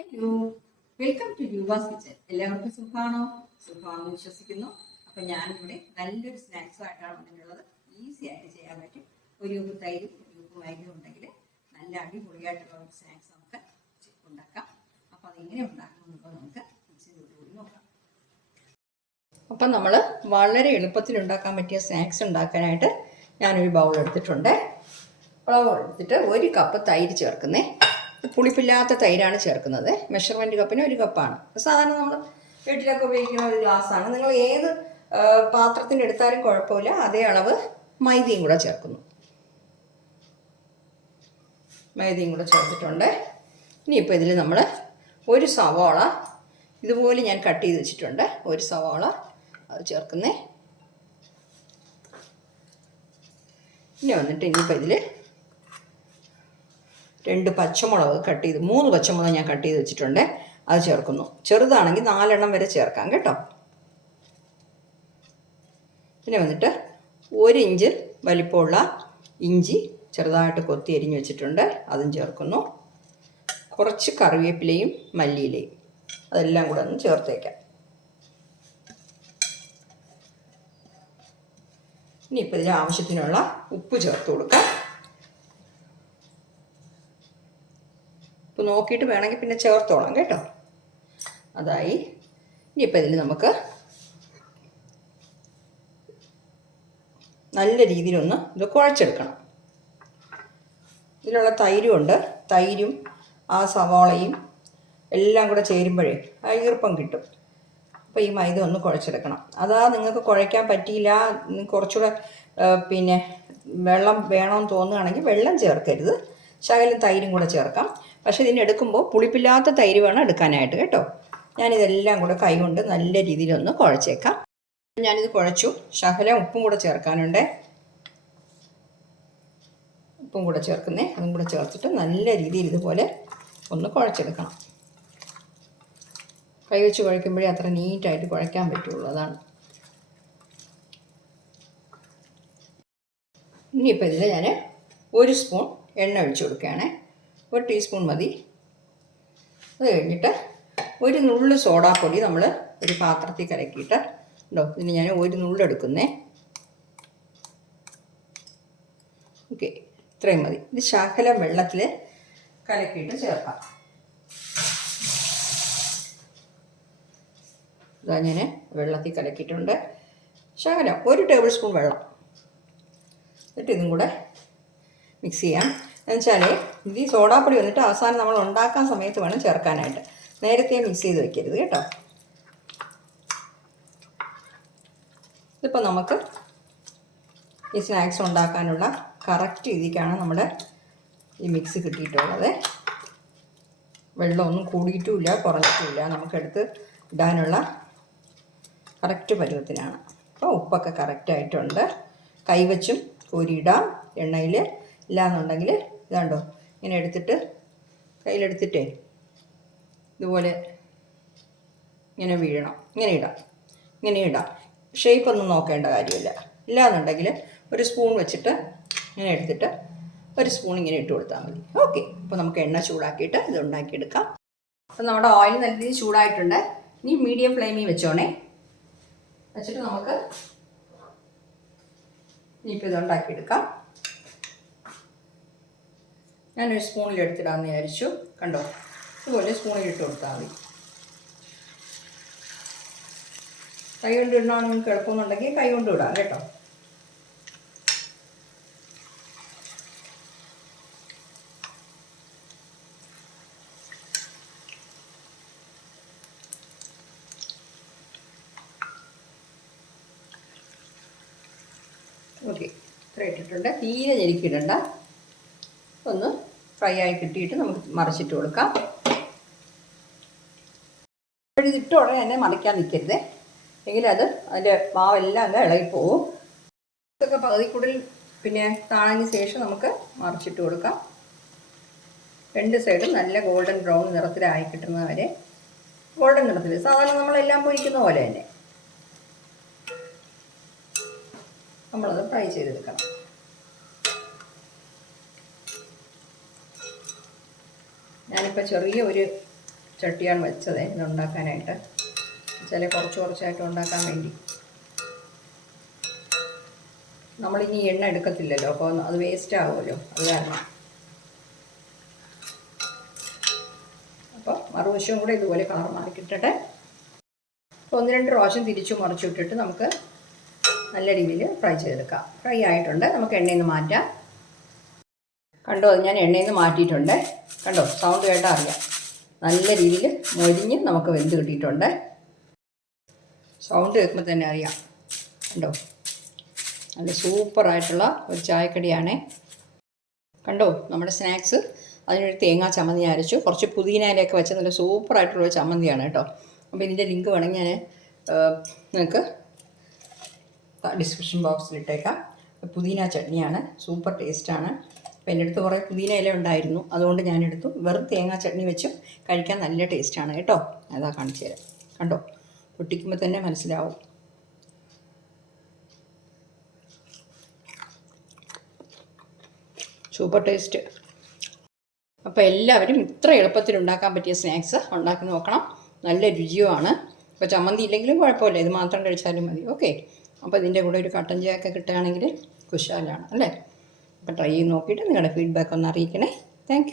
Hello welcome to Roopa's kitchen എല്ലാവർക്കും സുഖമാണോ? സുഖമാണെന്ന് വിശ്വസിക്കുന്നു. അപ്പം ഞാനിവിടെ നല്ലൊരു സ്നാക്സ് ആയിട്ടാണ് വന്നിട്ടുള്ളത്. ഈസി ആയിട്ട് ചെയ്യാൻ പറ്റും. ഒരു ഉപ്പ് തൈരും ഒരു ഉപ്പ് മൈദയും ഉണ്ടെങ്കിൽ നല്ല അടിപൊളിയായിട്ടുള്ള ഒരു സ്നാക്സ് നമുക്ക് ഉണ്ടാക്കാം. അപ്പം അതെങ്ങനെ ഉണ്ടാക്കണമെന്നുള്ളത് നമുക്ക് കൂടി നോക്കാം. അപ്പം നമ്മൾ വളരെ എളുപ്പത്തിൽ ഉണ്ടാക്കാൻ പറ്റിയ സ്നാക്സ് ഉണ്ടാക്കാനായിട്ട് ഞാനൊരു ബൗൾ എടുത്തിട്ടുണ്ട്. ബൗൾ എടുത്തിട്ട് ഒരു കപ്പ് തൈര് ചേർക്കുന്നേ. പുളിപ്പില്ലാത്ത തൈരാണ് ചേർക്കുന്നത്. മെഷർമെന്റ് കപ്പിന് ഒരു കപ്പാണ്. സാധാരണ നമ്മൾ വീട്ടിലൊക്കെ ഉപയോഗിക്കുന്ന ഒരു ഗ്ലാസ്സാണ്. നിങ്ങൾ ഏത് പാത്രത്തിന്റെ എടുത്താലും കുഴപ്പമില്ല. അതേ അളവ് മൈദയും കൂടെ ചേർക്കുന്നു. മൈദയും കൂടെ ചേർത്തിട്ടുണ്ട്. ഇനിയിപ്പോൾ ഇതിൽ നമ്മൾ ഒരു സവാള ഇതുപോലെ ഞാൻ കട്ട് ചെയ്ത് വെച്ചിട്ടുണ്ട്. ഒരു സവാള അത് ചേർക്കുന്നേ. ഇനി വന്നിട്ട് ഇനിയിപ്പോൾ ഇതിൽ രണ്ട് പച്ചമുളക് കട്ട് ചെയ്ത് മൂന്ന് പച്ചമുളക് ഞാൻ കട്ട് ചെയ്ത് വെച്ചിട്ടുണ്ട്. അത് ചേർക്കുന്നു. ചെറുതാണെങ്കിൽ നാലെണ്ണം വരെ ചേർക്കാം കേട്ടോ. പിന്നെ വന്നിട്ട് ഒരു ഇഞ്ച് വലിപ്പമുള്ള ഇഞ്ചി ചെറുതായിട്ട് കൊത്തി അരിഞ്ഞ് വെച്ചിട്ടുണ്ട്. അതും ചേർക്കുന്നു. കുറച്ച് കറിവേപ്പിലയും മല്ലിയിലയും. അതെല്ലാം കൂടെ ഒന്ന് ചേർത്തേക്കാം. ഇനിയിപ്പോൾ ഇതിന് ആവശ്യത്തിനുള്ള ഉപ്പ് ചേർത്ത് കൊടുക്കാം. ഉപ്പ് നോക്കിയിട്ട് വേണമെങ്കിൽ പിന്നെ ചേർത്തോളാം കേട്ടോ. അതായി. ഇനിയിപ്പോൾ ഇതിൽ നമുക്ക് നല്ല രീതിയിലൊന്ന് ഇത് കുഴച്ചെടുക്കണം. ഇതിലുള്ള തൈരുമുണ്ട് തൈരും ആ സവാളയും എല്ലാം കൂടെ ചേരുമ്പോഴേ ആ ഈർപ്പം കിട്ടും. അപ്പോൾ ഈ മൈദ ഒന്ന് കുഴച്ചെടുക്കണം. അതാ നിങ്ങൾക്ക് കുഴയ്ക്കാൻ പറ്റിയില്ല കുറച്ചുകൂടെ പിന്നെ വെള്ളം വേണമെന്ന് തോന്നുകയാണെങ്കിൽ വെള്ളം ചേർക്കരുത്. ശകലം തൈരും കൂടെ ചേർക്കാം. പക്ഷേ ഇതിന് എടുക്കുമ്പോൾ പുളിപ്പില്ലാത്ത തൈര് വേണം എടുക്കാനായിട്ട് കേട്ടോ. ഞാനിതെല്ലാം കൂടെ കൈകൊണ്ട് നല്ല രീതിയിലൊന്ന് കുഴച്ചേക്കാം. ഞാനിത് കുഴച്ചു. ശകലം ഉപ്പും കൂടെ ചേർക്കാനുണ്ട്. ഉപ്പും കൂടെ ചേർക്കുന്നേ. അതും കൂടെ ചേർത്തിട്ട് നല്ല രീതിയിൽ ഇതുപോലെ ഒന്ന് കുഴച്ചെടുക്കണം. കൈ വെച്ച് കുഴക്കുമ്പോഴേ അത്ര നീറ്റായിട്ട് കുഴക്കാൻ പറ്റുള്ളൂ. അതാണ്. ഇനിയിപ്പോൾ ഇതിൽ ഞാൻ ഒരു സ്പൂൺ എണ്ണ ഒഴിച്ച് കൊടുക്കുകയാണേ. ഒരു ടീസ്പൂൺ മതി. അത് കഴിഞ്ഞിട്ട് ഒരു നുള്ളു സോഡാപ്പൊടി നമ്മൾ ഒരു പാത്രത്തിൽ കലക്കിയിട്ട് ഉണ്ടോ? ഇതിന് ഞാൻ ഒരു നുള്ളെടുക്കുന്നേ ഓക്കെ ഇത്രയും മതി. ഇത് ശകലം വെള്ളത്തിൽ കലക്കിയിട്ട് ചേർക്കാം. ഇതാ ഞാൻ വെള്ളത്തിൽ കലക്കിയിട്ടുണ്ട്. ശകലം ഒരു ടേബിൾ സ്പൂൺ വെള്ളം. എന്നിട്ട് ഇതും കൂടെ മിക്സ് ചെയ്യാം. എന്നുവെച്ചാൽ ഇത് ഈ സോഡാപ്പൊടി വന്നിട്ട് അവസാനം നമ്മൾ ഉണ്ടാക്കാൻ സമയത്ത് വേണം ചേർക്കാനായിട്ട്. നേരത്തെ മിക്സ് ചെയ്ത് വെക്കരുത് കേട്ടോ. ഇതിപ്പോൾ നമുക്ക് ഈ സ്നാക്സ് ഉണ്ടാക്കാനുള്ള കറക്റ്റ് രീതിക്കാണ് നമ്മുടെ ഈ മിക്സ് കിട്ടിയിട്ടുള്ളത്. വെള്ളമൊന്നും കൂടിയിട്ടുമില്ല കുറഞ്ഞിട്ടുമില്ല. നമുക്കെടുത്ത് ഇടാനുള്ള കറക്റ്റ് പരുവത്തിനാണ്. അപ്പോൾ ഉപ്പൊക്കെ കറക്റ്റായിട്ടുണ്ട്. കൈവച്ചും കോരിയിടാം. എണ്ണയിൽ ഇല്ലാന്നുണ്ടെങ്കിൽ ഇതാണ്ടോ. ഇങ്ങനെ എടുത്തിട്ട് കയ്യിലെടുത്തിട്ടേ ഇതുപോലെ ഇങ്ങനെ വീഴണം. ഇങ്ങനെ ഇടാം. ഇങ്ങനെ ഇടാം. ഷേപ്പ് ഒന്നും നോക്കേണ്ട കാര്യമില്ല. ഇല്ലാന്നുണ്ടെങ്കിൽ ഒരു സ്പൂൺ വെച്ചിട്ട് ഇങ്ങനെ എടുത്തിട്ട് ഒരു സ്പൂൺ ഇങ്ങനെ ഇട്ട് കൊടുത്താൽ മതി. ഓക്കെ അപ്പോൾ നമുക്ക് എണ്ണ ചൂടാക്കിയിട്ട് ഇത് ഉണ്ടാക്കിയെടുക്കാം. അപ്പോൾ നമ്മുടെ ഓയിൽ നല്ല രീതിയിൽ ചൂടായിട്ടുണ്ട്. ഇനി മീഡിയം ഫ്ലെയിമിൽ വെച്ചോണേ. വെച്ചിട്ട് നമുക്ക് ഇനിയിപ്പോൾ ഇത് ഉണ്ടാക്കിയെടുക്കാം. ഞാനൊരു സ്പൂണിൽ എടുത്തിടാമെന്ന് വിചാരിച്ചു. കണ്ടോ? ഇതുപോലെ സ്പൂണിൽ ഇട്ട് കൊടുത്താൽ മതി. കൈ കൊണ്ട് ഇടണമെന്ന് നിങ്ങൾക്ക് എളുപ്പമെന്നുണ്ടെങ്കിൽ കൈ കൊണ്ട് ഇടാം കേട്ടോ. ഓക്കെ. ഇത്ര ഇട്ടിട്ടുണ്ട്. തീരെ ഞെരുക്കിയിടണ്ട. ഒന്ന് ഫ്രൈ ആയി കിട്ടിയിട്ട് നമുക്ക് മറിച്ചിട്ട് കൊടുക്കാം. ഇട്ട് ഉടനെ തന്നെ മറിക്കാൻ നിൽക്കരുത്. എങ്കിൽ അത് അതിന്റെ മാവെല്ലാം അങ്ങ് ഇളകിപ്പോവും ഇതൊക്കെ പകുതി കൂടുതൽ പിന്നെ താഴ്ന്ന ശേഷം നമുക്ക് മറിച്ചിട്ട് കൊടുക്കാം. രണ്ട് സൈഡും നല്ല ഗോൾഡൻ ബ്രൗൺ നിറത്തിലായി കിട്ടുന്നത് വരെ. ഗോൾഡൻ നിറത്തിൽ സാധാരണ നമ്മളെല്ലാം പൊരിക്കുന്ന പോലെ തന്നെ. നമ്മളത് ഫ്രൈ ചെയ്തെടുക്കണം. ഞാനിപ്പോൾ ചെറിയ ഒരു ചട്ടിയാണ് വെച്ചത് ഇതുണ്ടാക്കാനായിട്ട് ചില കുറച്ച് കുറച്ചായിട്ട് ഉണ്ടാക്കാൻ വേണ്ടി. നമ്മളിനി എണ്ണ എടുക്കത്തില്ലല്ലോ അപ്പോൾ അത് വേസ്റ്റ് ആവുമല്ലോ അത് കാരണം. അപ്പോൾ മറുവശവും കൂടെ ഇതുപോലെ കളർ മാറി കിട്ടട്ടെ അപ്പോൾ ഒന്ന് രണ്ട് പ്രാവശ്യം തിരിച്ചു മറിച്ചു ഇട്ടിട്ട് നമുക്ക് നല്ല രീതിയിൽ ഫ്രൈ ചെയ്തെടുക്കാം. ഫ്രൈ ആയിട്ടുണ്ട് നമുക്ക് എണ്ണയിൽ നിന്ന് മാറ്റാം. കണ്ടോ അത് ഞാൻ എണ്ണയിൽ നിന്ന് മാറ്റിയിട്ടുണ്ട്. കണ്ടോ സൗണ്ട് കേട്ടാൽ അറിയാം. നല്ല രീതിയിൽ മൊരിഞ്ഞ് നമുക്ക് വെന്ത് കിട്ടിയിട്ടുണ്ട്. സൗണ്ട് കേൾക്കുമ്പോൾ തന്നെ അറിയാം. കണ്ടോ നല്ല സൂപ്പറായിട്ടുള്ള ഒരു ചായക്കടിയാണേ. കണ്ടോ നമ്മുടെ സ്നാക്സ് അതിനൊരു തേങ്ങാ ചമ്മന്തി അരച്ചു. കുറച്ച് പുതിനയിലൊക്കെ വെച്ച നല്ല സൂപ്പറായിട്ടുള്ള ചമ്മന്തിയാണ് കേട്ടോ. അപ്പോൾ ഇതിന്റെ ലിങ്ക് വേണമെങ്കിൽ ഞാൻ നിങ്ങൾക്ക് ഡിസ്ക്രിപ്ഷൻ ബോക്സിൽ ഇട്ടേക്കാം. പുതിന ചട്നിയാണ്. സൂപ്പർ ടേസ്റ്റാണ് അപ്പോൾ എന്റെ അടുത്ത് കുറേ പുതിന ഇല ഉണ്ടായിരുന്നു. അതുകൊണ്ട് ഞാനെടുത്തു. വെറും തേങ്ങാ ചട്നി വെച്ചും കഴിക്കാൻ നല്ല ടേസ്റ്റാണ് കേട്ടോ. അതാ കാണിച്ചു തരാം. കണ്ടോ? പൊട്ടിക്കുമ്പോൾ തന്നെ മനസ്സിലാവും. Super taste. അപ്പോൾ എല്ലാവരും ഇത്ര എളുപ്പത്തിൽ ഉണ്ടാക്കാൻ പറ്റിയ സ്നാക്സ് ഉണ്ടാക്കി നോക്കണം. നല്ല രുചിയുമാണ്. ഇപ്പോൾ ചമ്മന്തി ഇല്ലെങ്കിലും കുഴപ്പമില്ല. ഇത് മാത്രം കഴിച്ചാലും മതി. ഓക്കെ. അപ്പോൾ ഇതിന്റെ കൂടെ ഒരു കട്ടൻ ചായയൊക്കെ കിട്ടുകയാണെങ്കിൽ കുശാലാണ് അല്ലേ? അപ്പോൾ ട്രൈ ചെയ്ത് നോക്കിയിട്ട് നിങ്ങളുടെ ഫീഡ്ബാക്ക് ഒന്ന് അറിയിക്കണേ. താങ്ക്